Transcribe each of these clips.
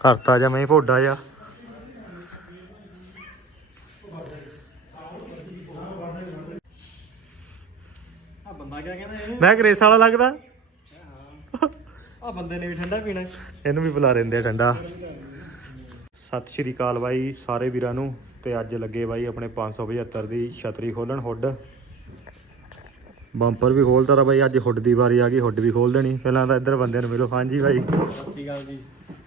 ਕਰਤਾ ਜਾ ਮੈਂ ਫੋਡਾ ਜਾ ਆ ਬੰਦਾ ਕਿਆ ਕਹਿੰਦਾ ਇਹ? ਮੈਂ ਗਰੇਸ ਵਾਲਾ ਲੱਗਦਾ? ਆ ਬੰਦੇ ਨੇ ਵੀ ਠੰਡਾ ਪੀਣਾ। ਇਹਨੂੰ ਵੀ ਬੁਲਾ ਲੈਂਦੇ ਆ ਠੰਡਾ। ਸਤਿ ਸ਼੍ਰੀ ਅਕਾਲ ਬਾਈ ਸਾਰੇ ਵੀਰਾਂ ਨੂੰ। ਤੇ ਅੱਜ ਲੱਗੇ ਬਾਈ ਆਪਣੇ 575 ਦੀ ਛਤਰੀ ਖੋਲਣ ਹੁੱਡ। ਬੰਪਰ ਵੀ ਖੋਲਦਾ ਤਾ ਬਾਈ ਅੱਜ ਹੁੱਡ ਦੀ ਵਾਰੀ ਆ ਗਈ ਹੁੱਡ ਵੀ ਖੋਲ ਦੇਣੀ। ਪਹਿਲਾਂ ਤਾਂ ਇੱਧਰ ਬੰਦੇ ਨੂੰ ਮਿਲੋ। ਹਾਂਜੀ ਬਾਈ। ਸਤਿ ਸ਼੍ਰੀ ਅਕਾਲ ਜੀ।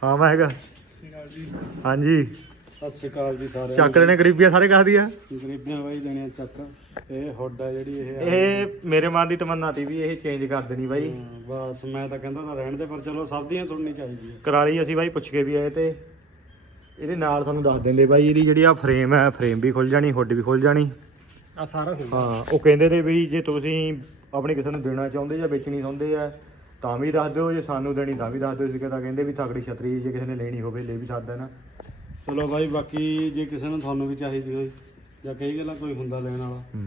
ਹਾਂ ਮੈਂ ਹੈਗਾ। ਸਤਿ ਸ਼੍ਰੀ ਅਕਾਲ ਜੀ। ਹਾਂਜੀ। ਸਤਿ ਸ਼੍ਰੀ ਅਕਾਲ ਜੀ ਸਾਰੇ ਚੱਕ ਲੈਣੇ ਗਰੀਬੀਆਂ ਸਾਰੇ ਕਹਾ ਦੀਆਂ ਗਰੀਬੀਆਂ ਬਾਈ ਦੇਣੀਆਂ ਚੱਕ। ਇਹ ਹੋਡਾ ਜਿਹੜੀ ਇਹ ਇਹ ਮੇਰੇ ਮਨ ਦੀ ਤਮੰਨਾ ਸੀ ਵੀ ਇਹ ਚੇਂਜ ਕਰ ਦੇਣੀ ਬਾਈ। ਹਮ, ਬਸ ਮੈਂ ਤਾਂ ਕਹਿੰਦਾ ਤਾਂ ਰਹਿਣ ਦੇ ਪਰ ਚਲੋ ਸਭ ਦੀਆਂ ਸੁਣਨੀ ਚਾਹੀਦੀ ਹੈ ਕਰਾਲੀ ਅਸੀਂ ਬਾਈ ਪੁੱਛ ਕੇ ਵੀ ਆਏ ਤੇ ਇਹਦੇ ਨਾਲ ਤੁਹਾਨੂੰ ਦੱਸ ਦਿੰਦੇ ਬਾਈ ਇਹਦੀ ਜਿਹੜੀ ਆ ਫਰੇਮ ਹੈ ਫਰੇਮ ਵੀ ਖੁੱਲ ਜਾਣੀ ਹੁੱਡ ਵੀ ਖੁੱਲ ਜਾਣੀ। ਆ ਸਾਰਾ ਹੋ ਹਾਂ ਉਹ ਕਹਿੰਦੇ ਤੇ ਵੀ ਜੇ ਤੁਸੀਂ ਆਪਣੀ ਕਿਸੇ ਨੂੰ ਦੇਣਾ ਚਾਹੁੰਦੇ ਜਾਂ ਵੇਚਣੀ ਚਾਹੁੰਦੇ ਆ ਤਾਂ ਵੀ ਦੱਸ ਦਿਓ ਜੇ ਸਾਨੂੰ ਦੇਣੀ ਤਾਂ ਵੀ ਦੱਸ ਦਿਓ। ਸੀ ਤਾਂ ਕਹਿੰਦੇ ਵੀ ਤਕੜੀ ਛਤਰੀ ਜੇ ਕਿਸੇ ਨੇ ਲੈਣੀ ਹੋਵੇ ਲੈ ਵੀ ਸਕਦਾ ਨਾ। ਚਲੋ ਬਾਈ ਬਾਕੀ ਜੇ ਕਿਸੇ ਨੂੰ ਤੁਹਾਨੂੰ ਵੀ ਚਾਹੀਦੀ ਹੋਈ ਜਾਂ ਕਈ ਗੱਲਾਂ ਕੋਈ ਹੁੰਦਾ ਲੈਣ ਵਾਲਾ ਹੂੰ।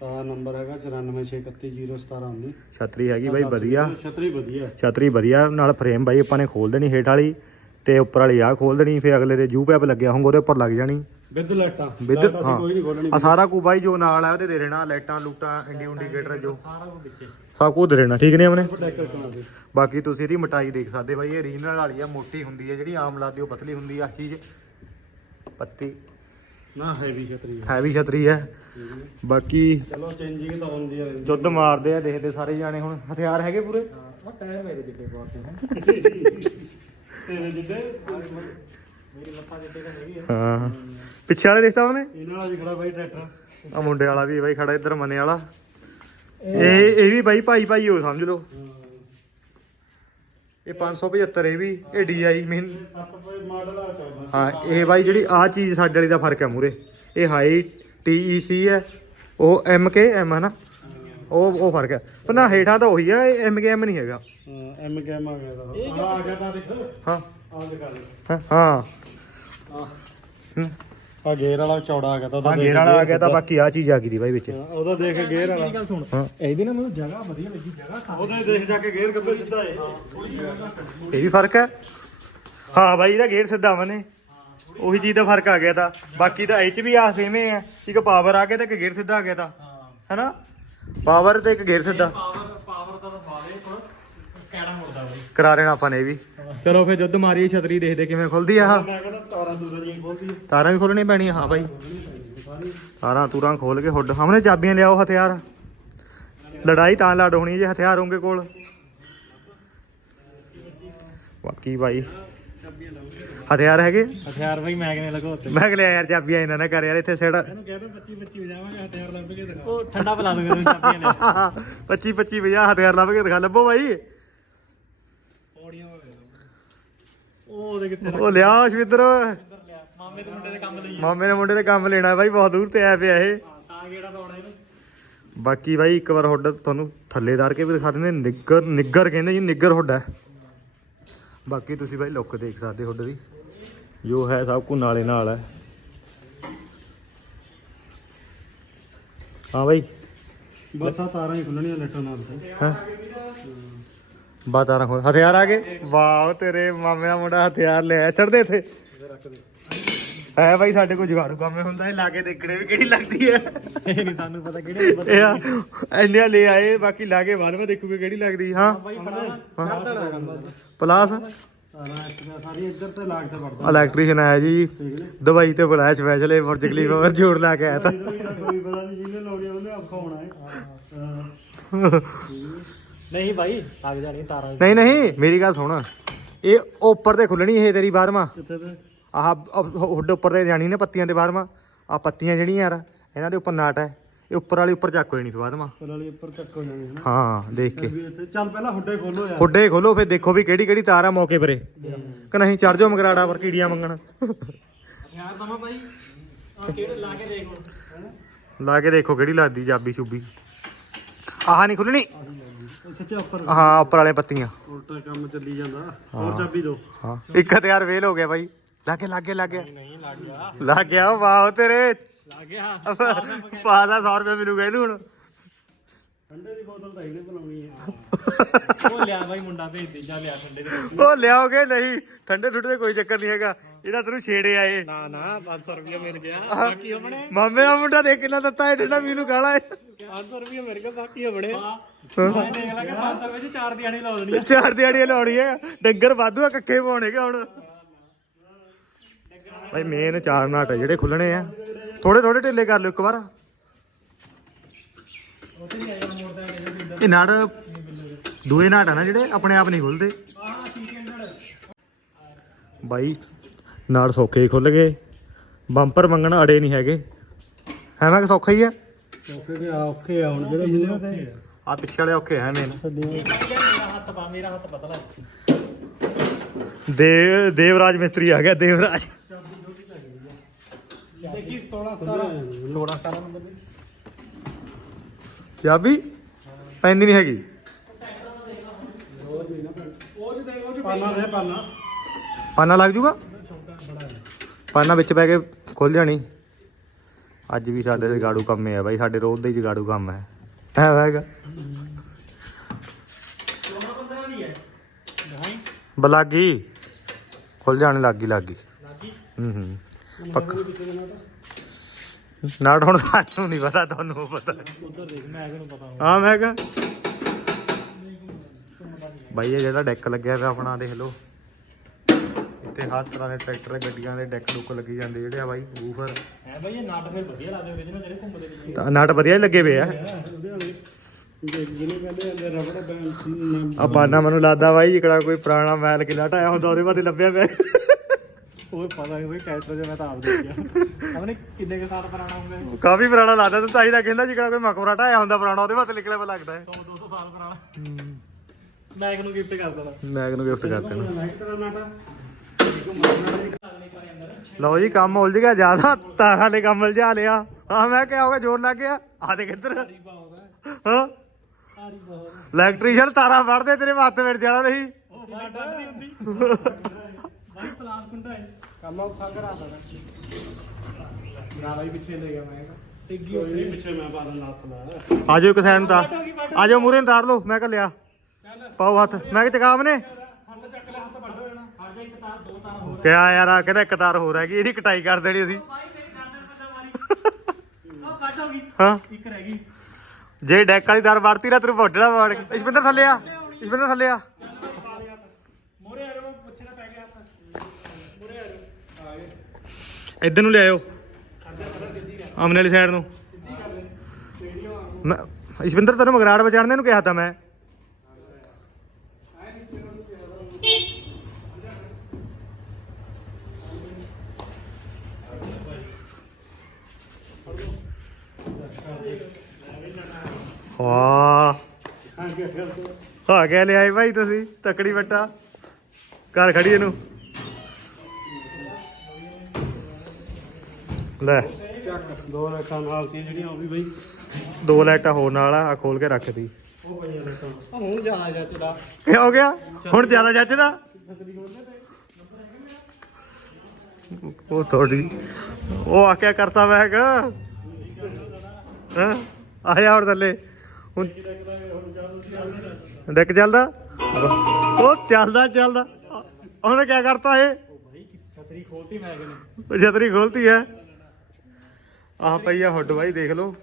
ਤਾਂ ਨੰਬਰ ਹੈਗਾ 9461301719 ਛਤਰੀ ਹੈਗੀ ਬਾਈ ਵਧੀਆ। ਛਤਰੀ ਵਧੀਆ। ਛਤਰੀ ਵਧੀਆ ਨਾਲ ਫਰੇਮ ਬਾਈ ਆਪਾਂ ਨੇ ਖੋਲ ਦੇਣੀ ਹੇਠ ਵਾਲੀ ਤੇ ਉੱਪਰ ਵਾਲੀ ਆ ਖੋਲ ਦੇਣੀ ਫੇ ਅਗਲੇ ਦੇ ਜੂ ਪੈਪ ਲੱਗਿਆ ਹੋਊਗਾ ਉਹਦੇ ਉੱਪਰ ਲੱਗ ਜਾਣੀ। ਵਿਦ ਲਾਈਟਾਂ ਵਿਦ ਅਸੀਂ ਕੋਈ ਨਹੀਂ ਖੋਲਣੀ ਆ ਸਾਰਾ ਕੁ ਬਾਈ ਜੋ ਨਾਲ ਹੈ ਉਹਦੇ ਦੇ ਰਹਿਣਾ ਲਾਈਟਾਂ ਲੂਟਾਂ ਇੰਡੀ ਇੰਡੀਕੇਟਰ ਜੋ। ਸਾਰਾ ਕੁਝ ਵਿੱਚੇ। ਸਭ ਕੁਝ ਦੇ ਰਹਿਣਾ ਠੀਕ ਨੇ ਆਪਣੇ? ਬਾਕੀ ਤੁਸੀਂ ਇਹਦੀ ਮੋਟਾਈ ਦੇਖ ਸਕਦੇ ਬਾਈ ਇਹ ਰੀਜਨਲ ਵਾਲੀ ਆ ਮੋਟੀ ਹੁੰਦੀ ਹੈ ਜਿਹੜੀ ਆਮ ਲਾਦੀ ਉਹ ਪਤਲੀ ਹੁੰਦੀ ਆ ਚੀਜ਼। ਪੱਤੀ। ਨਾ ਹੈਵੀ ਛਤਰੀ ਹੈ ਹੈਵੀ ਛਤਰੀ ਹੈ। ਬਾਕੀ ਚਲੋ ਚੇਂਜਿੰਗ ਤਾਂ ਹੁੰਦੀ ਹੈ ਜੁੱਧ ਮਾਰਦੇ ਆ ਦੇਖਦੇ ਸਾਰੇ ਜਾਣੇ ਹੁਣ। ਹਥਿਆਰ ਹੈਗੇ ਪੂਰੇ? ਆ ਟਾਇਰ ਮੇਰੇ ਜਿੱਡੇ ਪਾਤੇ ਹੈ। ਤੇਰੇ ਜਿੱਡੇ? ਮੇਰੀ ਮੱਥਾ ਜਿੱਡੇ ਤਾਂ ਹੈਗੀ ਹੈ ਹਾਂ। ਪਿੱਛੇ ਵਾਲੇ ਦੇਖਤਾ ਉਹਨੇ? ਇਹਨਾਂ ਨਾਲ ਵੀ ਖੜਾ ਬਾਈ ਟਰੈਕਟਰ ਆ ਮੁੰਡੇ ਵਾਲਾ ਵੀ ਬਾਈ ਖੜਾ ਇੱਧਰ ਮੰਨੇ ਵਾਲਾ। ਇਹ ਇਹ ਵੀ ਬਾਈ ਭਾਈ ਭਾਈ ਹੋ ਸਮਝ ਲਓ। ਇਹ 575 ਇਹ ਵੀ ਇਹ DI ਮੇਨ 7 ਰੁਪਏ ਮਾਡਲ ਆ 14 ਹਾਂ ਇਹ ਬਾਈ ਜਿਹੜੀ ਆ ਚੀਜ਼ ਸਾਡੇ ਵਾਲੀ ਦਾ ਫ਼ਰਕ ਹੈ ਮੂਰੇ ਇਹ ਹਾਈ TEC ਹੈ ਉਹ MK M ਹੈ ਨਾ। ਉਹ ਉਹ ਫ਼ਰਕ ਹੈ। ਪਰ ਨਾ ਹੇਠਾਂ ਤਾਂ ਉਹੀ ਹੈ ਇਹ MK M ਨਹੀਂ ਹੈਗਾ। ਐਮ ਕੈਮ ਆ ਗਿਆ ਤਾਂ ਆ ਗਿਆ ਤਾਂ ਦੇਖ। ਹਾਂ। ਆ ਦਿਖਾ ਦੇ। ਹਾਂ। ਹਾਂ। ਆ ਹੂੰ। ਆ ਗੇਅਰ ਵਾਲਾ ਚੌੜਾ ਆ ਗਿਆ ਤਾਂ ਹਾਂ ਗੇਰ ਵਾਲਾ ਆ ਗਿਆ ਤਾਂ ਬਾਕੀ ਆ ਚੀਜ਼ ਆ ਗਈ ਦੀ ਬਾਈ ਵਿੱਚ। ਉਹਦਾ ਦੇਖ ਗੇਅਰ ਵਾਲਾ। ਗੱਲ ਸੁਣ। ਹਾਂ। ਇਹਦੀ ਨਾ ਮੈਨੂੰ ਜਗ੍ਹਾ ਵਧੀਆ ਲੱਗੀ ਜਗ੍ਹਾ ਉਹਦਾ ਦੇਖ ਜਾ ਕੇ ਗੇਅਰ ਕੱਪੇ ਸਿੱਧਾ ਏ ਇਹ ਵੀ ਫ਼ਰਕ ਹੈ? ਹਾਂ ਬਾਈ ਇਹਦਾ ਗੇਅਰ ਸਿੱਧਾ ਮਨੇ ਉਹੀ ਚੀਜ਼ ਦਾ ਫ਼ਰਕ ਆ ਗਿਆ ਤਾਂ। ਬਾਕੀ ਤਾਂ ਇਹ ਚ ਵੀ ਆ ਸੇਮ ਹੀ ਹੈ। ਇੱਕ ਪਾਵਰ ਆ ਗਿਆ ਤੇ ਇੱਕ ਗੇਅਰ ਸਿੱਧਾ ਆ ਗਿਆ ਤਾਂ। ਹੈਨਾ? ਪਾਵਰ ਤੇ ਇੱਕ ਗੇਅਰ ਸਿੱਧਾ। ਪਾਵਰ ਪਾਵਰ ਦਾ ਤਾਂ ਬਾਲੇ ਥੋੜਾ ਕੈੜਾ ਮੁੜਦਾ ਬਈ। ਕਰਾ ਲੈਣਾ ਆਪਾਂ ਨੇ ਇਹ ਵੀ। ਚਲੋ ਫੇਰ ਜੁੱਧ ਮਾਰੀਏ ਛਤਰੀ ਦੇਖਦੇ ਕਿਵੇਂ ਖੁੱਲਦੀ ਆ। ਆਹ ਮੈਂ ਕਹਿੰਦਾ ਤਾਰਾਂ ਦੂਰਾਂ ਜੀ ਖੋਲਦੀ ਤਾਰਾਂ ਵੀ ਖੋਲਣੀ ਪੈਣੀਆਂ ਹਾਂ ਬਾਈ। ਤਾਰਾਂ ਤੂਰਾਂ ਖੋਲ ਕੇ ਹੁੱਡ ਸਾਹਮਣੇ ਚਾਬੀਆਂ ਲਿਆਓ ਹਥਿਆਰ। ਲੜਾਈ ਤਾਂ ਲੜ ਹੋਣੀ ਜੇ ਹਥਿਆਰ ਹੋਣਗੇ ਕੋਲ। ਬਾਕੀ ਬਾਈ ਹਥਿਆਰ ਹੈਗੇ? ਹਥਿਆਰ ਬਈ ਮੈਂ ਕਿਨੇ ਲਗੋ ਉੱਤੇ ਮੈਂ ਕਿਹਾ ਯਾਰ ਚਾਬੀਆਂ ਇਹਨਾਂ ਨਾ ਕਰ ਯਾਰ ਇੱਥੇ ਸਿਹੜਾ। ਇਹਨੂੰ ਕਹਿ ਦੋ 25 25 ਵਜਾਵਾਂਗੇ ਹਥਿਆਰ ਲੱਭ ਕੇ ਦਿਖਾ ਉਹ ਠੰਡਾ ਪਿਲਾ ਦੂੰਗਾ ਚਾਬੀਆਂ ਲੈ 25 25 50 ਹਥਿਆਰ ਲੱਭ ਕੇ ਦਿਖਾ ਲੱਭੋ ਬਾਈ ਪੌੜੀਆਂ ਉਹ ਉਹਦੇ ਕਿੱਥੇ ਉਹ ਲਿਆ ਸ਼ਵਿੰਦਰ ਲਿਆ ਮਾਮੇ ਦੇ ਮੁੰਡੇ ਦੇ ਕੰਮ ਲਈ। ਮਾਮੇ ਨੇ ਮੁੰਡੇ ਦੇ ਕੰਮ ਲੈਣਾ ਬਾਈ ਬਹੁਤ ਦੂਰ ਤੇ ਆਇਆ ਪਿਆ ਇਹ। ਤਾਂ ਕਿਹੜਾ ਦੌੜਾ ਇਹਨੂੰ? ਬਾਕੀ ਬਾਈ ਇੱਕ ਵਾਰ ਹੁੱਡ ਤੁਹਾਨੂੰ ਥੱਲੇਦਾਰ ਕੇ ਵੀ ਦਿਖਾ ਦਿੰਦੇ ਨਿੱਗਰ ਨਿੱਗਰ ਕਹਿੰਦੇ ਜੀ ਨਿੱਗਰ ਹੁੱਡ ਹੈ ਬਾਕੀ ਤੁਸੀਂ ਬਾਈ ਲੁੱਕ ਦੇਖ ਸਕਦੇ ਹੁੱਡ ਦੀ ਜੋ ਹੈ ਸਭ ਕੁ ਨਾਲੇ ਨਾਲ ਹੈ। ਹਾਂ ਬਾਈ। ਬਸ ਆ ਤਾਰਾਂ ਹੀ ਖੁੱਲਣੀਆਂ ਲੈਟਰ ਨਾਲ। ਤੇ ਹਾਂ? ਬਾਤਾਂ ਰੱਖੋ ਹਥਿਆਰ ਆ ਗਏ? ਵਾਹ ਤੇਰੇ ਮਾਮੇ ਦਾ ਮੁੰਡਾ ਹਥਿਆਰ ਲਿਆ ਚੜਦੇ ਇੱਥੇ? ਹੈ ਬਾਈ ਸਾਡੇ ਕੋਲ ਜੁਗਾੜੂ ਕੰਮ ਹੁੰਦਾ। ਇਹ ਲਾ ਕੇ ਦੇਖਣੇ ਵੀ ਕਿਹੜੀ ਲੱਗਦੀ ਹੈ। ਇਹ ਨਹੀਂ ਸਾਨੂੰ ਪਤਾ ਕਿਹੜੇ ਇਹ ਇੰਨੇ ਲੈ ਆਏ ਬਾਕੀ ਲਾ ਕੇ ਬਾਅਦ ਵਿੱਚ ਦੇਖੂਗੇ ਕਿਹੜੀ ਲੱਗਦੀ। ਹਾਂ? ਪਲਾਸ? ਤਾਰਾਂ ਇੱਕ ਦਾ ਸਾਰੀ ਇੱਧਰ ਤੇ ਲਾਗ ਤੇ ਵੜਦਾ। ਇਲੈਕਟ੍ਰੀਸ਼ੀਅਨ ਆਇਆ ਜੀ। ਦੁਬਈ ਤੇ ਬੁਲਾਇਆ ਸਪੈਸ਼ਲ ਇਹ ਬੁਰਜ ਖਲੀਫਾ ਪਰ ਜੋੜ ਲਾ ਕੇ ਆਇਆ ਤਾਂ। ਕੋਈ ਪਤਾ ਨਹੀਂ ਜਿਹਨੇ ਲਾਉਣੀ ਉਹਨੇ ਔਖਾ ਹੋਣਾ ਹੈ। ਨਹੀਂ ਭਾਈ ਲੱਗ ਜਾਣੀ ਤਾਰਾਂ ਨਹੀਂ ਨਹੀਂ ਮੇਰੀ ਗੱਲ ਸੁਣ। ਇਹ ਉੱਪਰ ਤੇ ਖੁੱਲਣੀ ਇਹ ਤੇਰੀ ਬਾਰਵਾਂ। ਕਿੱਥੇ ਤੇ? ਆਹ ਹੁੱਡ ਉੱਪਰ ਤੇ ਜਾਣੀ ਨੇ ਪੱਤੀਆਂ ਤੇ ਬਾਰਵਾਂ। ਆ ਪੱਤੀਆਂ ਜਿਹੜੀਆਂ ਯਾਰ ਇਹਨਾਂ ਦੇ ਉੱਪਰ ਨਾਟ ਹੈ। ਇਹ ਉੱਪਰ ਵਾਲੀ ਉੱਪਰ ਚੱਕ ਹੋਈ ਨਹੀਂ ਬਾਰਵਾਂ। ਪਰ ਵਾਲੀ ਉੱਪਰ ਤੱਕ ਹੋ ਜਾਣੀ ਹੈ ਦੇਖ ਕੇ। ਚੱਲ ਪਹਿਲਾਂ ਹੁੱਡੇ ਖੋਲੋ ਯਾਰ। ਹੁੱਡੇ ਖੋਲੋ ਫਿਰ ਦੇਖੋ ਵੀ ਕਿਹੜੀ ਕਿਹੜੀ ਤਾਰ ਆ ਮੌਕੇ ਪਰੇ ਕਿ ਨਹੀਂ ਚੜ ਜਾਓ ਮਗਰਾੜਾ ਪਰ ਕੀੜੀਆਂ ਮੰਗਣ। ਯਾਰ ਦਮਾ ਭਾਈ ਆ ਕਿਹੜੇ ਲਾ ਕੇ ਦੇਖ ਹੁਣ। ਲਾ ਕੇ ਦੇਖੋ ਕਿਹੜੀ ਲੱਗਦੀ ਚਾਬੀ ਚੁੱਬੀ ਆਹ ਨਹੀਂ ਖੁੱਲਣੀ। ਸੱਚਾ ਉੱਪਰ ਹਾਂ ਉੱਪਰ ਵਾਲੇ ਪੱਤੀਆਂ। ਉਲਟਾ ਕੰਮ ਚੱਲੀ ਜਾਂਦਾ। ਹੋਰ ਚਾਬੀ ਦੋ। ਹਾਂ। ਇੱਕ ਹਥਿਆਰ ਵੇਲ ਹੋ ਗਿਆ ਬਾਈ। ਲਾਗੇ ਲਾਗੇ ਲਾਗੇ। ਨਹੀਂ ਲੱਗ ਗਿਆ। ਲੱਗ ਗਿਆ ਵਾਹ ਤੇਰੇ। ਲੱਗ ਗਿਆ। ਪਾਸਾ 100 ਰੁਪਏ ਮਿਲੂਗਾ ਇਹਨੂੰ ਹੁਣ। ਠੰਡੇ ਦੀ ਬੋਤਲ ਤਾਂ ਇਹਨੇ ਬਣਾਉਣੀ ਹੈ ਉਹ ਲਿਆ ਬਾਈ ਮੁੰਡਾ ਭੇਜ ਦੇ ਜਾ ਲਿਆ ਠੰਡੇ ਦੀ ਉਹ ਲਿਆਓਗੇ? ਨਹੀਂ ਠੰਡੇ ਠੁੱਡੇ ਦੇ ਕੋਈ ਚੱਕਰ ਨਹੀਂ ਹੈਗਾ। ਇਹਦਾ ਤੈਨੂੰ ਛੇੜੇ ਆਏ। ਨਾ ਨਾ 500 ਰੁਪਏ ਮਿਲ ਗਿਆ। ਬਾਕੀ ਆਪਣੇ। ਮਾਮੇ ਦਾ ਮੁੰਡਾ ਦੇਖ ਕਿੰਨਾ ਦਿੱਤਾ ਇਹ ਜਿਹੜਾ ਮੈਨੂੰ ਕਾਲਾ ਹੈ 500 ਰੁਪਏ ਮਿਲ ਗਿਆ ਬਾਕੀ ਆਪਣੇ। ਮੈਂ ਦੇਖ ਲਾ ਕਿ 500 ਰੁਪਏ ਚ ਚਾਰ ਦਿਹਾੜੀ ਲਾ ਲੈਣੀ ਚਾਰ ਦਿਹਾੜੀਆਂ ਲਾਉਣੀ ਹੈ ਡੰਗਰ ਵਾਧੂ ਆ ਕੱਕੇ ਪਾਉਣੇਗੇ ਹੁਣ? ਭਾਈ ਮੇਨ ਚਾਰ ਨਾਟ ਆ ਜਿਹੜੇ ਖੁੱਲਣੇ ਆ। ਥੋੜੇ ਥੋੜੇ ਢਿੱਲੇ ਕਰ ਲਿਓ ਇੱਕ ਵਾਰ। ਇਹ ਨਾੜ ਦੂਏ ਨਾਟ ਆ ਨਾ ਜਿਹੜੇ ਆਪਣੇ ਆਪ ਨਹੀਂ ਖੁੱਲਦੇ। ਬਾਈ ਨਾੜ ਸੌਖੇ ਖੁੱਲ ਗਏ। ਬੰਪਰ ਮੰਗਣ ਅੜੇ ਨਹੀਂ ਹੈਗੇ। ਹੈ ਮੈਂ ਕਿ ਸੌਖਾ ਹੀ ਆ? ਔਖੇ ਵੀ ਔਖੇ ਆ ਹੁਣ ਜਿਹੜੇ ਮੂਹਰੇ ਤੇ ਆ ਪਿੱਛੇ ਵਾਲੇ ਔਖੇ ਹੈ ਮੇਨ ਮੇਰਾ ਹੱਥ ਪਾ ਮੇਰਾ ਹੱਥ ਪਤਲਾ ਦੇਵ ਦੇਵਰਾਜ ਮਿਸਤਰੀ ਆ ਗਿਆ ਦੇਵਰਾਜ। ਦੇਖੀ 16 17 16 17 ਨੰਬਰ ਦੇ। ਚਾਬੀ? ਪੈਂਦੀ ਨਹੀਂ ਹੈਗੀ। ਉਹ ਜੀ ਦੇਖ ਉਹ ਜੀ ਪਾਣਾ ਦੇ ਪਾਣਾ ਪਾਨਾ ਲੱਗ ਜੂਗਾ? ਪਾਨਾ ਵਿੱਚ ਪੈ ਕੇ ਖੁੱਲ ਜਾਣੀ। ਅੱਜ ਵੀ ਸਾਡੇ ਤੇ ਗਾੜੂ ਕੰਮ ਹੈ ਬਾਈ ਸਾਡੇ ਰੋਜ਼ ਦਾ ਹੀ ਜਗਾੜੂ ਕੰਮ ਹੈ। ਹੈ, ਹੈਗਾ। ਬਲਾਗੀ। ਖੁੱਲ ਜਾਣੇ, ਲੱਗੀ ਲੱਗੀ। ਹੂੰ ਹੂੰ। ਪੱਕਾ। ਨਾਟ ਹੁਣ ਸਾਨੂੰ ਨਹੀਂ ਪਤਾ, ਤੁਹਾਨੂੰ ਪਤਾ ਉਧਰ ਦੇਖ ਮੈਂ ਇਹਨੂੰ ਪਤਾ। ਹਾਂ, ਮੈਂ ਕਿਹਾ। ਬਾਈ ਇਹ ਜਿਹੜਾ ਡੈਕ ਲੱਗਿਆ ਪਿਆ ਆਪਣਾ, ਦੇਖ ਲਓ। ਇੱਥੇ ਹਰ ਤਰ੍ਹਾਂ ਦੇ ਟਰੈਕਟਰ ਗੱਡੀਆਂ ਦੇ ਡੈਕ ਡੁੱਕ ਲੱਗੀ ਜਾਂਦੇ ਜਿਹੜੇ ਆ ਬਾਈ ਬੂਫਰ ਹੈ ਬਾਈ ਇਹ ਨਾਟ ਫਿਰ ਵਧੀਆ ਲੱਗਦੇ ਉਹਦੇ ਜਿਹੜੇ ਘੁੰਮਦੇ ਨੇ ਤਾਂ ਨਟ ਵਧੀਆ ਹੀ ਲੱਗੇ ਪਏ ਆ। ਜਿਹਨੇ ਕਹਿੰਦੇ ਰਬੜ ਆ ਮੈਨੂੰ ਲੱਗਦਾ ਬਾਈ ਜਿਹੜਾ ਕੋਈ ਪੁਰਾਣਾ ਮੈਲ ਕਿਲਾ ਢਾਇਆ ਹੁੰਦਾ ਉਹਦੇ ਬਾਰੇ ਲੱਭਿਆ ਪਿਆ। ਉਹ ਪਤਾ ਨਹੀਂ ਬਈ ਟਰੈਕਟਰ ਜੇ ਮੈਂ ਤਾਂ ਆਪ ਦੇਖਿਆ ਆਪਣੇ ਕਿੰਨੇ ਕੇ ਸਾਲ ਪੁਰਾਣਾ ਹੁੰਦਾ ਕਾਫੀ ਪੁਰਾਣਾ ਲੱਗਦਾ ਤੂੰ ਤਾਈ ਦਾ ਕਹਿੰਦਾ ਜਿਹੜਾ ਕੋਈ ਮਕਬਰਾ ਢਾਇਆ ਹੁੰਦਾ ਪੁਰਾਣਾ ਉਹਦੇ ਬਾਰੇ ਨਿਕਲਿਆ ਪਿਆ ਲੱਗਦਾ ਹੈ। 100 200 ਸਾਲ ਪੁਰਾਣਾ। ਮੈਂ ਇਹਨੂੰ ਗਿਫਟ ਕਰ ਦੇਣਾ। ਮੈਂ ਇਹਨੂੰ ਗਿਫਟ ਕਰ ਦੇਣਾ। ਮੈਂ ਤੇਰਾ ਨਾਟਾ ਲਓ ਜੀ, ਕੰਮ ਉਲਝ ਗਿਆ, ਜ਼ਿਆਦਾ ਤਾਰਾਂ ਵਾਲੇ ਕੰਮ ਉਲਝਾ ਲਿਆ। ਹਾਂ ਮੈਂ ਕਿਹਾ ਹੋਗਾ ਜ਼ੋਰ ਲੱਗ ਗਿਆ। ਆ ਦੇ ਕਿੱਧਰ ਹਾਂ। ਇਲੈਕਟ੍ਰੀਸ਼ੀਅਨ ਤਾਰਾਂ ਵੜਦੇ ਤੇਰੇ ਹੱਥ ਵਿੱਚ ਜਾਣਾ ਨਹੀਂ। ਕੰਮ ਔਖਾ ਕਰਾ ਦਦਾ ਨਾਲਾ ਹੀ ਪਿੱਛੇ ਲੈ ਗਿਆ ਮੈਂ ਟਿੱਗੀ ਉੱਤੇ ਪਿੱਛੇ ਮੈਂ ਪਾ ਦਿੰਦਾ ਹੱਥ ਆਜੋ ਇੱਕ ਸਾਈਡ ਨੂੰ ਤਾਰ ਆਜੋ ਮੂਰੇ ਨੂੰ ਤਾਰ ਲਓ, ਮੈਂ ਕਿਹਾ ਲਿਆ ਪਾਓ ਹੱਥ। ਮੈਂ ਕਿ ਚਕਾਮ ਨੇ ਹੱਥ ਚੱਕ ਲੈ ਹੱਥ ਵੱਢ ਹੋ ਜਾਣਾ ਹਟ ਜਾ ਇੱਕ ਤਾਰ ਦੋ ਤਾਰ ਹੋਰ ਕਿਹਾ ਯਾਰ ਆ ਕਹਿੰਦਾ ਇੱਕ ਤਾਰ ਹੋਰ ਹੈਗੀ ਇਹਦੀ ਕਟਾਈ ਕਰ ਦੇਣੀ ਅਸੀਂ। ਬਾਈ ਮੇਰੀ ਡਾਂਡਰ ਪੱਤਾ ਮਾਰੀ ਆ ਵੱਢ ਹੋ ਗਈ ਹਾਂ। ਇੱਕ ਰਹਿ ਗਈ। ਜੇ ਡੈਕ ਵਾਲੀ ਤਾਰ ਵੜਤੀ ਨਾ ਤੈਨੂੰ ਵੱਢਣਾ ਵੜ ਕੇ। ਇਸ਼ਵਿੰਦਰ ਥੱਲੇ ਆ ਇਸ਼ਵਿੰਦਰ ਥੱਲੇ ਆ। ਮੋਰੇ ਆ ਜਾਓ ਪੁੱਛਣਾ ਪੈ ਗਿਆ ਹੱਥ। ਮੋਰੇ ਆ ਜਾਓ। ਆ ਗਏ। ਇੱਧਰ ਨੂੰ ਲਿਆਇਓ। ਆਮਨੇ ਵਾਲੀ ਸਾਈਡ ਨੂੰ। ਮੈਂ ਇਸ਼ਵਿੰਦਰ ਤੈਨੂੰ ਮਗਰਾੜ ਵਜਾਣਦੇ ਨੂੰ ਕਿਹਾ ਤਾਂ ਮੈਂ। ਵਾਹ। ਆ ਗਿਆ ਲਿਆਏ ਭਾਈ ਤੁਸੀਂ ਤਕੜੀ ਬੱਟਾ ਘਰ ਖੜੀ ਇਹਨੂੰ। ਲੈ। ਚੱਕ ਦੋ ਲੱਖਾਂ ਨਾਲ ਤੇ ਜਿਹੜੀਆਂ ਉਹ ਵੀ ਬਈ। ਦੋ ਲਾਈਟਾਂ ਹੋਰ ਨਾਲ ਆ ਆਹ ਖੋਲ ਕੇ ਰੱਖਦੀ ਉਹ ਪਈਆਂ ਲੱਖਾਂ ਹੁਣ ਜਾ ਜੱਚਦਾ। ਕੀ ਹੋ ਗਿਆ? ਹੁਣ ਜ਼ਿਆਦਾ ਜੱਜਦਾ ਉਹ ਥੋੜੀ ਉਹ ਆ ਕਿਆ ਕਰਤਾ ਮੈਂ ਹੈਗਾ। ਹਾਂ? ਆ ਜਾ ਹੁਣ ਥੱਲੇ। ਹੁਣ ਡੈਕ ਚੱਲਦਾ? ਉਹ ਚੱਲਦਾ ਚੱਲਦਾ। ਉਹਨੇ ਕਿਆ ਕਰਤਾ ਇਹ? ਛਤਰੀ ਖੋਲਤੀ ਮੈਂ ਉਹ ਛਤਰੀ ਖੋਲਤੀ ਹੈ ਆਹ ਪਈ ਆ ਹੁੱਡ ਬਾਈ ਦੇਖ ਲਓ।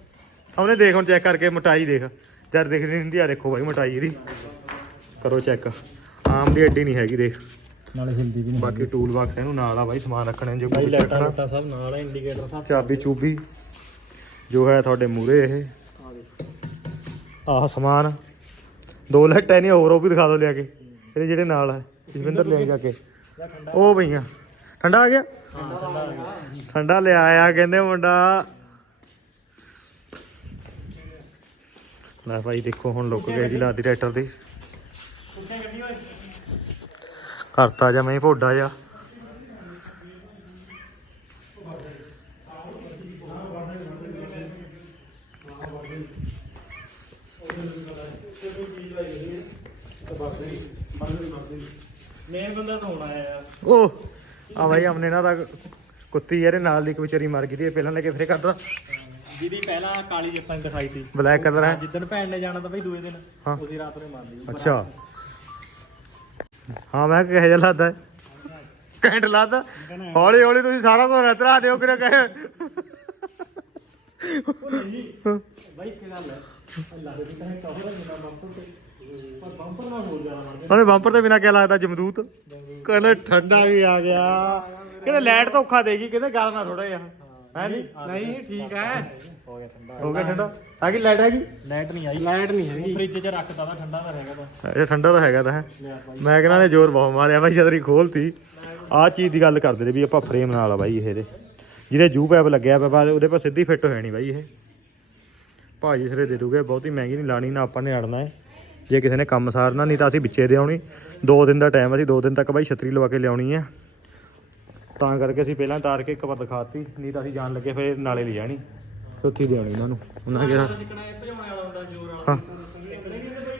ਉਹਨੇ ਦੇਖ ਹੁਣ ਚੈੱਕ ਕਰਕੇ ਮੋਟਾਈ ਦੇਖ। ਜਦ ਦਿਖਦੀ ਨਹੀਂ ਹੁੰਦੀ ਆ ਦੇਖੋ ਬਾਈ ਮੋਟਾਈ ਇਹਦੀ। ਕਰੋ ਚੈੱਕ ਆਮ ਦੀ ਐਡੀ ਨਹੀਂ ਹੈਗੀ ਦੇਖ। ਨਾਲੇ ਹਿੰਦੀ ਵੀ ਬਾਕੀ ਟੂਲ ਬਾਕਸ ਇਹਨੂੰ ਨਾਲ ਆ ਬਾਈ ਸਮਾਨ ਰੱਖਣੇ ਜੇ ਕੋਈ ਰੱਖਣਾ ਸਭ ਨਾਲ ਆ ਇੰਡੀਕੇਟਰ ਸਭ ਚਾਬੀ ਚੂਬੀ। ਜੋ ਹੈ ਤੁਹਾਡੇ ਮੂਰੇ ਇਹ। ਆਹ ਸਮਾਨ। ਦੋ ਲੱਟਾਂ ਨਹੀਂ ਹੋਰ ਉਹ ਵੀ ਦਿਖਾ ਦਿਓ ਲਿਆ ਕੇ। ਇਹਦੇ ਜਿਹੜੇ ਨਾਲ ਹੈ ਜਸਵਿੰਦਰ ਲੈ ਜਾ ਕੇ। ਉਹ ਪਈਆਂ। ਠੰਡਾ ਆ ਗਿਆ? ਠੰਡਾ ਆ ਲਿਆ ਆ ਕਹਿੰਦੇ ਮੁੰਡਾ। ਲੈ ਭਾਈ, ਦੇਖੋ ਹੁਣ ਲੁੱਕ ਗਏ ਜੀ ਲਾਦੀ ਟਰੈਕਟਰ ਦੀ। ਕਰਤਾ ਜਾਂ ਮੈਂ ਹੀ ਭੋਡਾ ਜਾ ਮੇਨ ਬੰਦਾ ਤਾਂ ਹੋਣਾ ਯਾਰ ਉਹ ਆ ਬਾਈ ਅਮਨੇ ਨਾਲ ਦਾ ਕੁੱਤੀ ਯਾਰੇ ਨਾਲ ਦੀ ਇੱਕ ਵਿਚਾਰੀ ਮਰ ਗਈ ਤੇ ਪਹਿਲਾਂ ਲੈ ਕੇ ਫੇਰ ਕਰਦਾ। ਜਿਹਦੀ ਪਹਿਲਾਂ ਕਾਲੀ ਨੇ ਦਿਖਾਈ ਤੀ ਬਲੈਕ ਕਲਰ ਹੈ। ਜਿੱਦਣ ਭੈਣ ਨੇ ਜਾਣਾ ਤਾਂ ਬਈ ਦੂਏ ਦਿਨ ਹਾਂ। ਉਸੇ ਰਾਤ ਨੂੰ ਮਾਰ ਲਈ। ਅੱਛਾ। ਹਾਂ ਮੈਂ ਕਿਹਾ ਜਿਹਾ ਲੱਗਦਾ ਘੈਂਟ ਲੱਗਦਾ। ਹੌਲੀ ਹੌਲੀ ਤੁਸੀਂ ਸਾਰਾ ਕੁਝ ਰਤਰਾ ਦਿਓ ਕਿਰੇ ਕਹੇ ਬਾਈ ਕੀ ਗੱਲ ਹੈ ਅੱਲਾ ਦੇ ਤਾਂ ਕਹੋ ਨਾ ਤੇ ਪਰ ਬੰਪਰ ਨਾਲ ਹੋਰ ਜ਼ਿਆਦਾ ਮਰ ਉਹਨੇ ਬੰਪਰ ਤੇ ਬਿਨਾ ਕਿਆ ਲੱਗਦਾ ਜਮਦੂਤ? ਕਹਿੰਦੇ ਠੰਡਾ ਵੀ ਆ ਗਿਆ। ਕਹਿੰਦੇ ਲਾਈਟ ਧੋਖਾ ਦੇਗੀ ਕਹਿੰਦੇ ਗੱਲ ਨਾ ਥੋੜਾ ਜਿਹਾ। ਹੈ। ਨਹੀਂ ਨਹੀਂ ਠੀਕ ਹੈ। ਹੋ ਗਿਆ ਠੰਡਾ। ਹੋ ਗਿਆ ਠੰਡਾ। ਆ ਗਈ ਲਾਈਟ ਹੈਗੀ ਲਾਈਟ ਨਹੀਂ ਆਈ। ਲਾਈਟ ਨਹੀਂ ਹੈਗੀ। ਫ੍ਰਿਜ 'ਚ ਰੱਖਦਾ ਤਾਂ ਠੰਡਾ ਤਾਂ ਰਹੇਗਾ ਤਾਂ। ਇਹ ਠੰਡਾ ਤਾਂ ਹੈਗਾ ਤਾਂ ਹੈ। ਮੈਂ ਕਹਿੰਦਾ ਨੇ ਜ਼ੋਰ ਬਹੁਤ ਮਾਰਿਆ ਬਾਈ ਜਦਰੀ ਖੋਲਤੀ ਆਹ ਚੀਜ਼ ਦੀ ਗੱਲ ਕਰਦੇ ਨੇ ਵੀ ਆਪਾਂ ਫਰੇਮ ਨਾਲ ਆ ਬਾਈ ਇਹਦੇ ਜਿਹਦੇ ਜੂ ਪੈਪ ਲੱਗਿਆ ਪਿਆ ਬਾਅਦ ਉਹਦੇ ਪਰ ਸਿੱਧੀ ਫਿੱਟ ਹੋ ਜਾਣੀ ਬਾਈ ਇਹ। ਭਾਜੀ ਸਿਰੇ ਦੇ ਦੂਗੇ ਬਹੁਤੀ ਮਹਿੰਗੀ ਨਹੀਂ ਲਾਣੀ ਨਾ ਆਪਾਂ ਨੇ ਅੜਨਾ ਹੈ। ਜੇ ਕਿਸੇ ਨੇ ਕੰਮ ਸਾਰਨਾ ਨਹੀਂ ਤਾਂ ਅਸੀਂ ਵਿੱਚੇ ਦੇ ਆਉਣੀ। ਦੋ ਦਿਨ ਦਾ ਟਾਈਮ ਅਸੀਂ ਦੋ ਦਿਨ ਤੱਕ ਬਾਈ ਛਤਰੀ ਲਵਾ ਕੇ ਲਿਆਉਣੀ ਹੈ ਤਾਂ ਕਰਕੇ ਅਸੀਂ ਪਹਿਲਾਂ ਤਾਰ ਕੇ ਇੱਕ ਵਾਰ ਦਿਖਾਤੀ ਨਹੀਂ ਤਾਂ ਅਸੀਂ ਜਾਣ ਲੱਗੇ ਫਿਰ ਨਾਲੇ ਲੈ ਜਾਣੀ। ਉੱਥੇ ਹੀ ਦੇਣੀ ਉਹਨਾਂ ਨੂੰ। ਉਹਨਾਂ ਕਿਹਾ ਹਾਂ।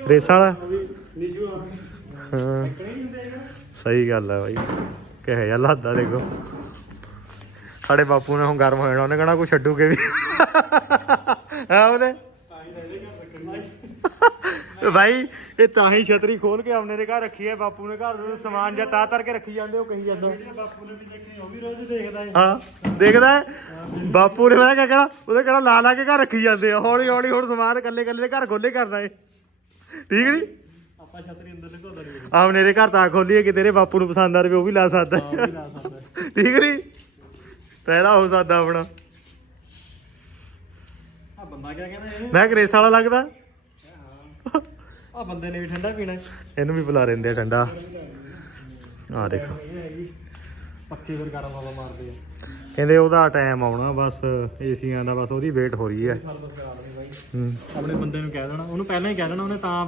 ਰੇਸਾਂ ਵਾਲਾ? ਹਾਂ। ਸਹੀ ਗੱਲ ਹੈ ਬਾਈ। ਕਿਹੋ ਜਿਹਾ ਲਾਦਾ ਦੇਖੋ। ਸਾਡੇ ਬਾਪੂ ਨੇ ਹੁਣ ਗਰਮ ਹੋ ਜਾਣਾ ਉਹਨੇ ਕਹਣਾ ਕੋਈ ਛੱਡੂਗੇ ਵੀ। ਆ ਉਹਨੇ ਤਾਂ ਹੀ ਤਾਂ ਇਹਦੇ ਘਰ ਰੱਖਣੀ ਬਾਈ ਭਾਈ ਇਹ ਤਾਂ ਹੀ ਛਤਰੀ ਖੋਲ ਕੇ ਆਮਨੇ ਦੇ ਘਰ ਰੱਖੀ ਹੈ ਬਾਪੂ ਨੇ ਘਰ ਦੇ ਸਮਾਨ ਜਾਂ ਤਾਂ ਤਰ ਕੇ ਰੱਖੀ ਜਾਂਦੇ ਉਹ ਕਹੀ ਜਾਂਦਾ ਬਾਪੂ ਨੇ ਵੀ ਦੇਖਣੀ ਉਹ ਵੀ ਰੋਜ਼ ਦੇਖਦਾ ਹੈ। ਹਾਂ ਦੇਖਦਾ ਹੈ? ਬਾਪੂ ਨੇ ਮੈਂ ਕਿਹਾ ਉਹਦੇ ਕਹਿਣਾ ਲਾ ਲਾ ਕੇ ਘਰ ਰੱਖੀ ਜਾਂਦੇ ਆ ਹੌਲੀ ਹੌਲੀ ਹੁਣ ਸਮਾਨ ਕੱਲੇ ਕੱਲੇ ਦੇ ਘਰ ਖੋਲੇ ਕਰਦਾ ਏ ਠੀਕ ਨਹੀਂ? ਆਪਾਂ ਛਤਰੀ ਅੰਦਰ ਲਗਾਉਂਦਾ ਨਹੀਂ ਆਮਨੇ ਦੇ ਘਰ ਤਾਂ ਖੋਲੀਏ ਕਿ ਤੇਰੇ ਬਾਪੂ ਨੂੰ ਪਸੰਦ ਆ ਰਵੇ ਉਹ ਵੀ ਲਾ ਸਕਦਾ ਉਹ ਵੀ ਲਾ ਸਕਦਾ ਠੀਕ ਨਹੀਂ? ਪਹਿਲਾ ਹੋ ਸਕਦਾ ਆਪਣਾ। ਆ ਬੰਦਾ ਕਿਆ ਕਹਿੰਦਾ ਇਹ ਮੈਂ ਗਰੇਸ ਵਾਲਾ ਲੱਗਦਾ। ਆ ਬੰਦੇ ਨੇ ਵੀ ਠੰਡਾ ਪੀਣਾ ਹੈ। ਇਹਨੂੰ ਵੀ ਬੁਲਾ ਆ ਠੰਡਾ। ਆ ਦੇਖੋ। ਇਹ ਪੱਕੇ ਫਿਰ ਗਰਮ ਹਵਾ ਮਾਰਦੇ ਆ। ਕਹਿੰਦੇ ਉਹਦਾ ਟਾਈਮ ਆਉਣਾ ਬਸ ਏਸੀਆਂ ਦਾ ਬਸ ਉਹਦੀ ਵੇਟ ਹੋ ਰਹੀ ਹੈ। ਕਰਾ ਬਾਈ। ਹੂੰ। ਆਪਣੇ ਬੰਦੇ ਨੂੰ ਕਹਿ ਦੇਣਾ। ਉਹਨੂੰ ਪਹਿਲਾਂ ਹੀ ਕਹਿ ਦੇਣਾ ਉਹਨੇ ਤਾਂ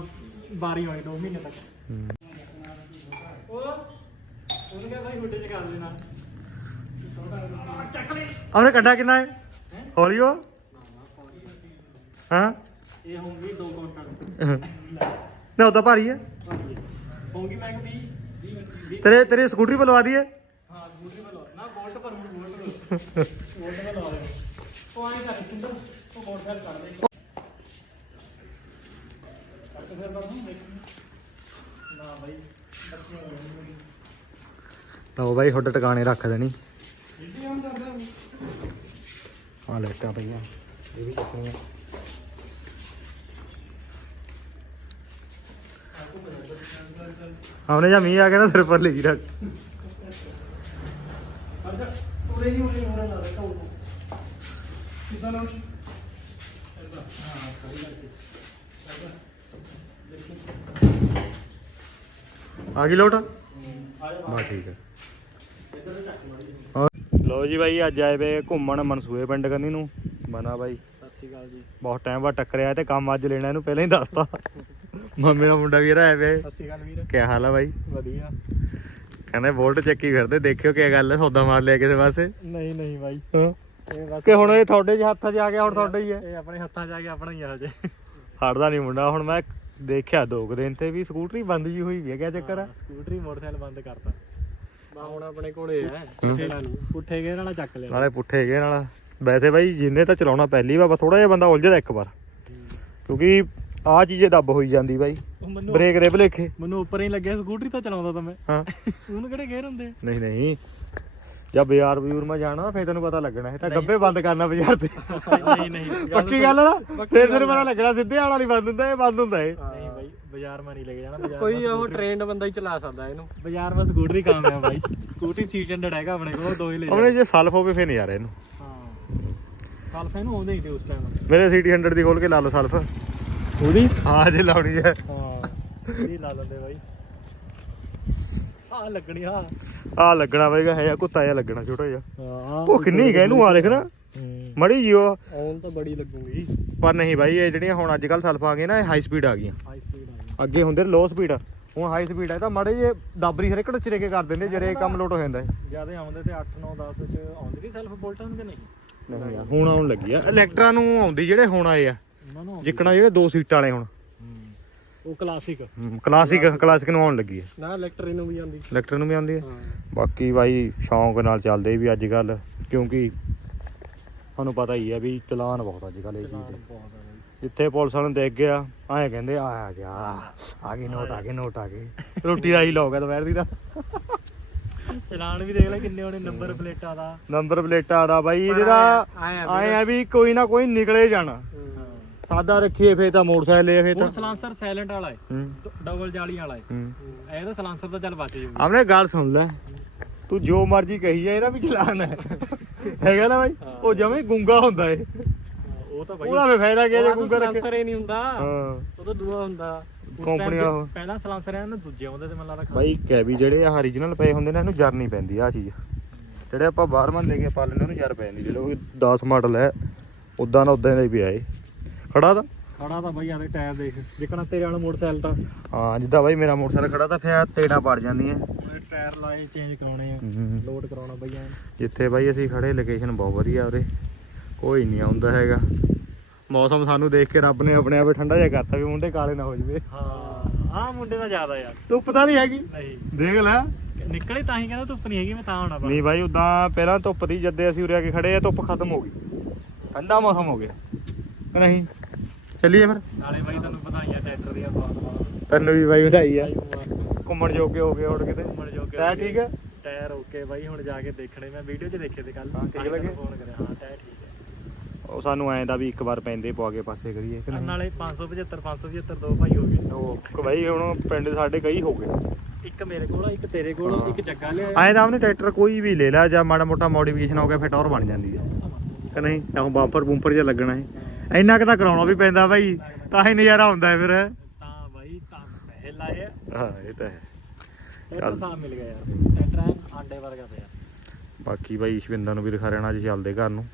ਬਾਰੀ ਹੋਈ 2 ਮਹੀਨੇ ਤੱਕ। ਹੂੰ। ਉਹ ਉਹਨੇ ਕਿਹਾ ਬਾਈ ਹੁੱਡੇ ਚ ਕਰ ਦੇਣਾ। ਚੱਕ ਲੈ ਉਹਨੇ ਕੱਢਾ ਕਿੰਨਾ ਹੈ? ਹੈਂ? ਹੌਲੀ ਉਹ ਹਾਂ। ਇਹ ਹੋਊਗੀ 2 ਕੁਇੰਟਲ। ਨਾ ਉਹ ਤਾਂ ਭਾਰੀ ਹੈ ਹੋਊਗੀ ਮੈਂ ਕਿ 20 20 ਤੇਰੇ ਤੇਰੇ ਸਕੂਟਰੀ ਪਰ ਲਵਾ ਦਈਏ। ਹਾਂ ਬੂਟ ਤੇ ਲਾ ਨਾ ਬੋਲਟ ਪਰ ਬੋਲਟ ਬੋਲਟ ਤੇ ਲਾ ਦੇ ਉਹ ਆਏ ਕਰ ਕਿੰਦਰ ਉਹ ਮੋਟਰਸਾਈਕਲ ਕਰ ਦੇ। ਕੱਟ ਫਿਰ ਬਸ ਹੁਣ ਦੇਖ। ਨਾ ਬਾਈ ਬੱਚੀਆਂ ਹੋ ਜਾਣਗੀਆਂ ਲਓ ਬਾਈ ਹੁੱਡ ਟਿਕਾਣੇ ਰੱਖ ਦੇਣੀ। ਜਿੱਦੀ ਹੁਣ ਕਰਦਾ ਆ ਲੈਟਾਂ ਪਈਆਂ। ਇਹ ਵੀ ਚੱਕਣੀਆਂ ਆਉਣੇ ਜਾਂ ਮੀਂਹ ਆ ਗਿਆ ਨਾ ਸਿਰ ਪਰ ਲਈ ਰੱਖ ਅੱਛਾ ਉਰੇ ਹੀ ਉਰੇ ਹੋਣਾ ਲਾ ਦੇ ਕਾਉ ਕਿਦਾਂ ਲਾਉਣੀ ਐਦਾਂ ਹਾਂ ਸਹੀ ਲੱਗੇ ਆ ਗਈ ਲੋਟ? ਬਾ ਠੀਕ ਹੈ ਲਓ ਜੀ ਬਾਈ ਅੱਜ ਆਏ ਵੇ ਘੁੰਮਣ ਮਨਸੂਏ ਪਿੰਡ ਕੰਨੀ ਨੂੰ। ਬਣਾ ਬਾਈ। ਸਤਿ ਸ਼੍ਰੀ ਅਕਾਲ ਜੀ। ਬਹੁਤ ਟਾਈਮ ਬਾਅਦ ਟੱਕਰਿਆ ਤੇ ਕੰਮ ਅੱਜ ਲੈਣਾ ਇਹਨੂੰ ਪਹਿਲਾਂ ਹੀ ਦੱਸਤਾ। ਮੰਮੀ ਦਾ ਮੁੰਡਾ ਵੀ ਆਇਆ ਵੇ। ਸਤਿ ਸ਼੍ਰੀ ਅਕਾਲ ਵੀਰ। ਕੀ ਹਾਲ ਆ ਬਾਈ? ਵਧੀਆ। ਕਹਿੰਦੇ ਬੋਲਟ ਚੱਕੀ ਫਿਰਦੇ ਦੇਖਿਓ ਕੀ ਗੱਲ ਹੈ ਸੌਦਾ ਮਾਰ ਲਿਆ ਕਿਸੇ ਪਾਸੇ। ਨਹੀਂ ਨਹੀਂ ਬਾਈ। ਹਾਂ। ਬਸ ਕਿ ਹੁਣ ਇਹ ਤੁਹਾਡੇ ਚ ਹੱਥਾਂ 'ਚ ਆ ਗਿਆ ਹੁਣ ਤੁਹਾਡਾ ਹੀ ਹੈ ਇਹ ਆਪਣੇ ਹੱਥਾਂ 'ਚ ਆ ਗਿਆ ਆਪਣਾ ਹੀ ਆ ਹਜੇ। ਹਟਦਾ ਨਹੀਂ ਮੁੰਡਾ ਹੁਣ ਮੈਂ ਦੇਖਿਆ ਦੋ ਕੁ ਦਿਨ ਤੇ ਵੀ ਸਕੂਟਰੀ ਬੰਦ ਜੀ ਹੋਈ ਵੀ ਹੈ ਕਿਆ ਚੱਕਰ ਆ? ਸਕੂਟਰੀ ਮੋਟਰਸਾਈਕਲ ਬੰਦ ਕਰਤਾ। ਬਾ ਹੁਣ ਆਪਣੇ ਕੋਲੇ ਹੈ। ਪੁੱਠੇ ਨਾਲ ਨਹੀਂ ਪੁੱਠੇ ਗੇਰ ਨਾਲ ਚੱਕ ਲਿਆ। ਨਾਲੇ ਪੁੱਠੇ ਗਏ ਨਾਲ ਵੈਸੇ ਬਾਈ ਜਿੰਨੇ ਤਾਂ ਚਲਾਉਣਾ ਪਹਿਲੀ ਵਾਰ ਥੋੜਾ ਜਿਹਾ ਬੰਦਾ ਉਲਝਦਾ ਇੱਕ ਵਾਰ। ਕਿਉਂਕਿ ਆਹ ਚੀਜ਼ੇ ਦੱਬ ਹੋਈ ਜਾਂਦੀ ਬਾਈ। ਮੈਨੂੰ ਬ੍ਰੇਕ ਦੇ ਭਲੇਖੇ। ਮੈਨੂੰ ਉੱਪਰ ਹੀ ਲੱਗਿਆ ਸਕੂਟਰੀ ਤਾਂ ਚਲਾਉਂਦਾ ਤਾਂ ਮੈਂ। ਹਾਂ। ਉਹਨੂੰ ਕਿਹੜੇ ਗੇਰ ਹੁੰਦੇ? ਆ? ਨਹੀਂ ਨਹੀਂ। ਜਦ ਬਾਜ਼ਾਰ ਬਜ਼ੂਰ ਮੈਂ ਜਾਣਾ ਫੇਰ ਤੈਨੂੰ ਪਤਾ ਲੱਗਣਾ ਇਹ ਤਾਂ ਗੱਬੇ ਬੰਦ ਕਰਨਾ ਬਾਜ਼ਾਰ ਤੇ। ਨਹੀਂ ਨਹੀਂ ਪੱਕੀ ਗੱਲ ਆ ਨਾ? ਫੇਰ ਤੈਨੂੰ ਪਤਾ ਲੱਗਣਾ ਸਿੱਧੇ ਵਾਲਾ ਨਹੀਂ ਬੰਦ ਹੁੰਦਾ ਇਹ ਬੰਦ ਹੁੰਦਾ ਇਹ। ਨਹੀਂ ਬਾਈ ਬਾਜ਼ਾਰ ਮੈਂ ਨਹੀਂ ਲੈ ਕੇ ਜਾਣਾ ਬਾਜ਼ਾਰ ਕੋਈ ਉਹ ਟ੍ਰੇਨਡ ਬੰਦਾ ਹੀ ਚਲਾ ਸਕਦਾ ਇਹਨੂੰ। ਬਾਜ਼ਾਰ ਮੈਂ ਸਕੂਟਰੀ ਕਾਮਯਾਬ ਬਾਈ। ਸਕੂਟਰੀ ਸੀਟ ਹੰਡਰਡ ਹੈਗਾ ਆਪਣੇ ਕੋਲ ਦੋ ਹੀ ਲੈ ਜਾ ਉਹਨੇ ਜੇ ਸਲਫ ਹੋਵੇ ਫੇਰ ਨਹੀਂ ਯਾਰ ਇਹਨੂੰ। ਹਾਂ। ਸਲਫ ਇਹਨੂੰ ਆਉਂਦੇ ਹੀ ਤੇ ਉਸ ਟਾਈਮ ਮੇਰੇ ਸਿਟੀ 100 ਦੀ ਖੋਲ ਕੇ ਲਾ ਲਓ ਸਲਫ ਉਹਦੀ ਹਾਂ ਜੇ ਲਾਉਣੀ ਹੈ। ਹਾਂ ਇਹ ਲਾ ਲੈਂਦੇ ਬਾਈ। ਆ ਲੱਗਣੀ ਆ ਆ ਲੱਗਣਾ ਪਏਗਾ ਹੈ ਕੁੱਤਾ ਜਿਹਾ ਲੱਗਣਾ ਛੋਟਾ ਜਿਹਾ। ਹਾਂ ਉਹ ਕਿੰਨੀ ਗਏ ਨੂੰ ਆ ਦੇਖ ਨਾ। ਮੜੀ ਜਿਓ ਆਉਣ ਤਾਂ ਬੜੀ ਲੱਗੂਗੀ। ਪਰ ਨਹੀਂ ਬਾਈ ਇਹ ਜਿਹੜੀਆਂ ਹੁਣ ਅੱਜ ਕੱਲ ਸਲਫ ਆ ਗਏ ਨਾ ਇਹ ਹਾਈ ਸਪੀਡ ਆ ਗਈਆਂ। ਹਾਈ ਸਪੀਡ ਆ ਅੱਗੇ ਹੁੰਦੇ ਲੋ ਸਪੀਡ ਹੁਣ ਹਾਈ ਸਪੀਡ ਹੈ ਤਾਂ ਮੜੇ ਜੇ ਦਾਬਰੀ ਹਰੇਕ ਚਿਰੇ ਕੇ ਕਰ ਦਿੰਦੇ ਜਿਹੜੇ ਕੰਮ ਲੋਟ ਹੋ ਜਾਂਦਾ ਜ਼ਿਆਦਾ ਆਉਂਦੇ ਤੇ 8 9 10 ਚ ਆਉਂਦੀ ਨਹੀਂ ਸੈਲਫ ਬੋਲਟਾਂ ਨੂੰ ਕਿ ਨਹੀਂ? ਨਹੀਂ ਹੁਣ ਆਉਣ ਲੱਗੀ ਆ। ਇਲੈਕਟਰਾ ਨੂੰ ਆਉਂਦੀ ਜਿਹੜੇ ਹੁਣ ਆਏ ਆ। ਨੂੰ ਜਿੱਕਣਾ ਜਿਹੜੇ ਦੋ ਸੀਟਾਂ ਵਾਲੇ ਹੁਣ। ਉਹ ਕਲਾਸਿਕ ਕਲਾਸਿਕ ਕਲਾਸਿਕ ਨੂੰ ਆਉਣ ਲੱਗੀ ਹੈ ਨਾ ਇਲੈਕਟ੍ਰੀ ਨੂੰ ਵੀ ਆਉਂਦੀ। ਇਲੈਕਟਰ ਨੂੰ ਵੀ ਆਉਂਦੀ ਹੈ। ਬਾਕੀ ਬਾਈ ਸ਼ੌਂਕ ਨਾਲ ਚੱਲਦੇ ਵੀ ਅੱਜ ਕੱਲ ਕਿਉਂਕਿ ਤੁਹਾਨੂੰ ਪਤਾ ਹੀ ਹੈ ਵੀ ਚਲਾਨ ਬਹੁਤ ਅੱਜ ਕੱਲ ਇਹ ਚੀਜ਼ ਦੇ। ਜਿੱਥੇ ਪੁਲਿਸ ਨੂੰ ਦੇਖ ਗਿਆ ਐਂ ਕਹਿੰਦੇ ਆ ਗਿਆ ਆ ਗਏ ਨੋਟ ਆ ਗਏ ਨੋਟ ਆ ਗਏ ਰੋਟੀ ਦਾ ਹੀ ਲੋਗ ਹੈ ਦੁਪਹਿਰ ਦੀ ਦਾ ਚਲਾਨ ਵੀ ਦੇਖ ਲੈ ਕਿੰਨੇ ਹੋਣੇ ਨੰਬਰ ਪਲੇਟਾਂ ਦਾ। ਨੰਬਰ ਪਲੇਟਾਂ ਦਾ ਬਾਈ ਇਹਦਾ ਆਏ ਆਏ ਆ ਵੀ ਕੋਈ ਨਾ ਕੋਈ ਨਿਕਲੇ ਜਾਣਾ। ਸਾਦਾ ਰੱਖੀਏ ਫੇਰ ਤਾਂ ਮੋਟਰਸਾਈਕਲ ਲਿਆ ਫੇਰ ਤਾਂ। ਹੁਣ ਸਲਾਂਸਰ ਸਾਇਲੈਂਟ ਵਾਲਾ ਹੈ। ਡਬਲ ਜਾਲੀ ਵਾਲਾ ਹੈ। ਇਹ ਤਾਂ ਸਲਾਂਸਰ ਤਾਂ ਚੱਲ ਬਚ ਜੂਗੀ ਆਮਨੇ ਗੱਲ ਸੁਣ ਲੈ। ਤੂੰ ਜੋ ਮਰਜ਼ੀ ਕਹੀ ਜਾ ਇਹਦਾ ਵੀ ਚਲਾਨ ਹੈ। ਹੈਗਾ ਨਾ ਬਾਈ? ਉਹ ਜਮੇ ਗੁੰਗਾ ਹੁੰਦਾ ਏ। ਉਹ ਤਾਂ ਬਾਈ। ਉਹਦਾ ਫੇ ਫਾਇਦਾ ਕੀ ਹੈ ਜੇ ਗੁੰਗਾ ਰੱਖੇ? ਸਲਾਂਸਰ ਹੀ ਨਹੀਂ ਹੁੰਦਾ। ਹਾਂ। ਉਹ ਤਾਂ ਦੂਆ ਹੁੰਦਾ। ਕੰਪਨੀ ਵਾਲਾ। ਉਹ। ਪਹਿਲਾਂ ਸਲਾਂਸਰ ਹੈ ਨਾ ਦੂਜੇ ਆਉਂਦੇ ਤੇ ਮੈਨੂੰ ਲੱਗਦਾ ਬਾਈ ਕਹਿ ਵੀ ਜਿਹੜੇ ਆ origignal ਪਏ ਹੁੰਦੇ ਨੇ ਇਹਨੂੰ ਜਰ ਨਹੀਂ ਪੈਂਦੀ ਆ ਚੀਜ਼। ਜਿਹੜੇ ਆਪਾਂ ਬਾਹਰ ਮਨ ਲੈ ਕੇ ਪਾ ਲੈਂਦੇ ਉਹਨੂੰ ਜਰ ਪੈ ਜਾਂਦੀ। ਜਿਹੜੇ ਉਹ 10 ਮਾਡਲ ਹੈ ਉਦਾਂ ਦਾ ਉਦਾਂ ਦਾ ਹੀ ਪਿਆ ਏ। ਖੜਾ ਤਾਂ? ਖੜਾ ਤਾਂ ਬਾਈ ਆਦੇ ਟਾਇਰ ਦੇਖ ਜਿਕਣਾ ਤੇਰੇ ਵਾਲਾ ਮੋਟਰਸਾਈਕਲ ਤਾਂ। ਹਾਂ ਜਿੱਦਾਂ ਬਾਈ ਮੇਰਾ ਮੋਟਰਸਾਈਕਲ ਖੜਾ ਤਾਂ ਫੇਰ ਤੇੜਾ ਪੜ ਜਾਂਦੀਆਂ। ਉਹ ਟਾਇਰ ਲਾਏ ਚੇਂਜ ਕਰਾਉਣੇ ਆ ਹੂੰ। ਲੋਡ ਕਰਾਉਣਾ ਬਾਈ ਐਨ ਜਿੱਥੇ ਬਾਈ ਅਸੀਂ ਖੜੇ ਲੋਕੇਸ਼ਨ ਬਹੁਤ ਵਧੀਆ ਉਰੇ। ਕੋਈ ਨਹੀਂ ਆਉਂਦਾ ਹੈਗਾ। ਮੌਸਮ ਸਾਨੂੰ ਦੇਖ ਕੇ ਰੱਬ ਨੇ ਆਪਣੇ ਆਪੇ ਠੰਡਾ ਜਿਹਾ ਕਰਤਾ ਵੀ ਮੁੰਡੇ ਕਾਲੇ ਨਾ ਹੋ ਜਵੇ। ਹਾਂ ਆਹ ਮੁੰਡੇ ਦਾ ਜ਼ਿਆਦਾ ਯਾਰ। ਧੁੱਪ ਤਾਂ ਨਹੀਂ ਹੈਗੀ। ਨਹੀਂ। ਦੇਖ ਲੈ। ਨਿਕਲੇ ਤਾਂ ਹੀ ਕਹਿੰਦਾ ਧੁੱਪ ਨਹੀਂ ਹੈਗੀ ਮੈਂ ਤਾਂ ਆਉਣਾ ਨਹੀਂ ਬਾਈ ਉਦਾਂ ਪਹਿਲਾਂ ਧੁੱਪ ਦੀ ਜਦੇ ਅਸੀਂ ਉਰੇ ਆ ਕੇ ਖੜੇ ਆ ਧੁੱਪ ਖਤਮ ਹੋ ਗਈ। ਠੰਡਾ ਮੌਸਮ ਹੋ ਗਿਆ। ਕਿ ਨਹੀਂ? ਚੱਲੀਏ ਫਿਰ? ਨਾਲੇ ਬਾਈ ਤੁਹਾਨੂੰ ਵਧਾਈਆਂ ਟਰੈਕਟਰ ਦੀਆਂ ਬਹੁਤ ਬਹੁਤ। ਤੈਨੂੰ ਵੀ ਬਾਈ ਵਧਾਈ ਆ। ਘੁੰਮਣ ਜੋਗੇ ਹੋ ਗਏ ਹੋਰ ਕਿਤੇ? ਘੁੰਮਣ ਜੋਗੇ ਟਾਇਰ ਠੀਕ ਹੈ ਟਾਇਰ ਓਕੇ ਬਾਈ ਹੁਣ ਜਾ ਕੇ ਦੇਖਣੇ। ਮੈਂ ਵੀਡੀਓ 'ਚ ਦੇਖੇ ਤੇ ਕੱਲ ਠੀਕ ਲੱਗੇ? ਫੋਨ ਕਰਿਆ। ਹਾਂ ਟਾਇਰ ਠੀਕ ਹੈ ਉਹ ਸਾਨੂੰ ਐਂ ਦਾ ਵੀ ਇੱਕ ਵਾਰ ਪੈਂਦੇ ਪਵਾ ਕੇ ਪਾਸੇ ਕਰੀਏ ਕਿ ਨਹੀਂ? ਨਾਲੇ 575 575 ਦੋ ਭਾਈ ਹੋ ਗਏ। ਉਹ ਬਾਈ ਹੁਣ ਪਿੰਡ ਸਾਡੇ ਕਈ ਹੋ ਗਏ। ਇੱਕ ਮੇਰੇ ਕੋਲ ਇੱਕ ਤੇਰੇ ਕੋਲ। ਇੱਕ ਜੱਗਾ ਲਿਆ। ਐਂ ਤਾਂ ਉਹਨੇ ਟਰੈਕਟਰ ਕੋਈ ਵੀ ਲੈ ਲਿਆ ਜਾਂ ਮਾੜਾ ਮੋਟਾ ਮੋਡੀਫਿਕੇਸ਼ਨ ਹੋ ਗਿਆ ਫਿਰ ਟੌਰ ਬਣ ਜਾਂਦੀ ਹੈ ਕਿ ਨਹੀਂ? ਤਾਂ ਬੰਪਰ ਬੂੰਪਰ ਜਿਹਾ ਲੱਗਣਾ ਹੈ ਇੰਨਾ ਕੁ ਤਾਂ ਕਰਾਉਣਾ ਵੀ ਪੈਂਦਾ ਬਾਈ ਤਾਂ ਹੀ ਨਜ਼ਾਰਾ ਹੁੰਦਾ ਹੈ ਫਿਰ। ਤਾਂ ਬਾਈ ਤਾਂ ਪੈਸੇ ਲਾਏ ਆ। ਹਾਂ ਇਹ ਤਾਂ ਹੈ। ਟਰੈਕਟਰ ਸਾਹ ਮਿਲ ਗਿਆ ਯਾਰ। ਐਨ ਆਂਡੇ ਵਰਗਾ ਪਿਆ। ਬਾਕੀ ਬਾਈ ਸ਼ਵਿੰਦਰ ਨੂੰ ਵੀ ਦਿਖਾ ਰਹਿਣਾ ਅੱਜ ਚੱਲਦੇ ਘਰ ਨੂੰ।